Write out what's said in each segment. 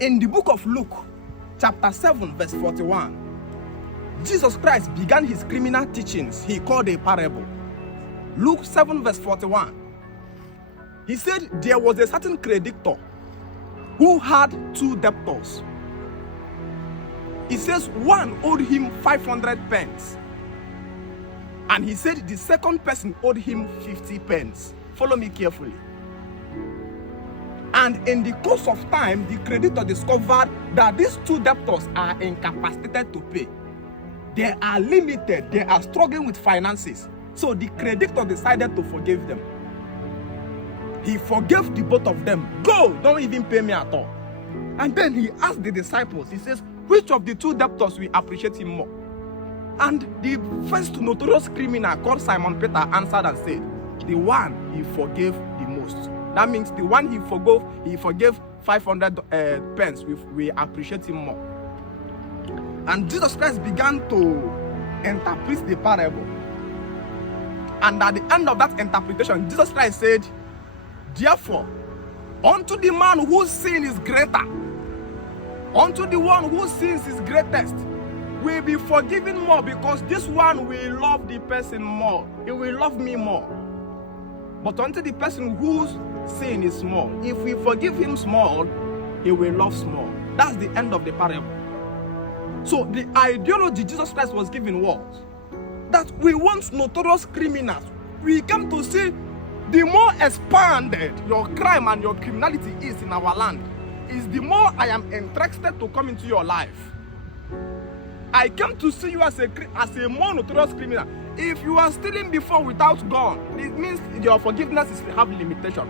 In the book of Luke, chapter 7, verse 41, Jesus Christ began his criminal teachings he called a parable. Luke 7, verse 41. He said there was a certain creditor who had two debtors. He says one owed him 500 pence. And he said the second person owed him 50 pence. Follow me carefully. And in the course of time, the creditor discovered that these two debtors are incapacitated to pay. They are limited. They are struggling with finances. So the creditor decided to forgive them. He forgave the both of them. Go, don't even pay me at all. And then he asked the disciples, he says, which of the two debtors will appreciate him more? And the first notorious criminal called Simon Peter answered and said, the one he forgave the most. That means the one he forgave 500 pence, we appreciate him more. And Jesus Christ began to interpret the parable. And at the end of that interpretation, Jesus Christ said, therefore, unto the man whose sin is greater, unto the one whose sins is greatest, will be forgiven more, because this one will love the person more. He will love me more. But unto the person whose sin is small, if we forgive him small, he will love small. That's the end of the parable. So the ideology Jesus Christ was giving was that we want notorious criminals. We come to see the more expanded your crime and your criminality is in our land, is the more I am interested to come into your life. I came to see you as a more notorious criminal. If you are stealing before without gun, it means your forgiveness is have limitation.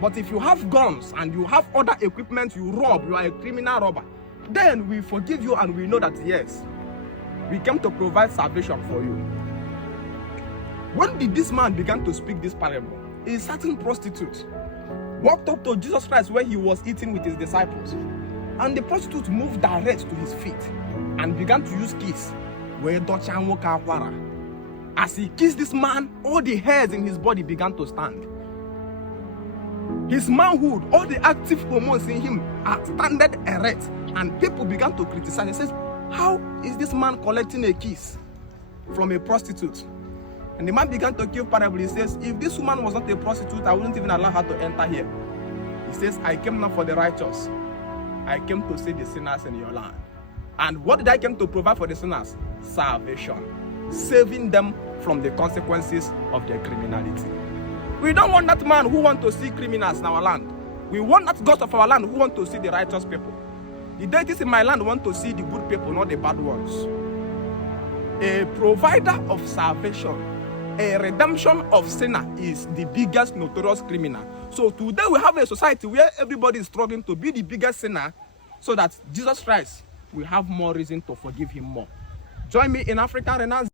But if you have guns and you have other equipment, you rob, you are a criminal robber, then we forgive you and we know that yes, we came to provide salvation for you. When did this man begin to speak this parable? A certain prostitute walked up to Jesus Christ where he was eating with his disciples. And the prostitute moved direct to his feet and began to use kiss. As he kissed this man, all the hairs in his body began to stand. His manhood, all the active hormones in him are standing erect, and people began to criticize. He says, how is this man collecting a kiss from a prostitute? And the man began to give parable. He says, if this woman was not a prostitute, I wouldn't even allow her to enter here. He says, I came not for the righteous. I came to save the sinners in your land. And what did I come to provide for the sinners? Salvation. Saving them from the consequences of their criminality. We don't want that man who wants to see criminals in our land. We want that God of our land who wants to see the righteous people. The deities in my land want to see the good people, not the bad ones. A provider of salvation, a redemption of sinner is the biggest notorious criminal. So today we have a society where everybody is struggling to be the biggest sinner, so that Jesus Christ will have more reason to forgive him more. Join me in African Renaissance.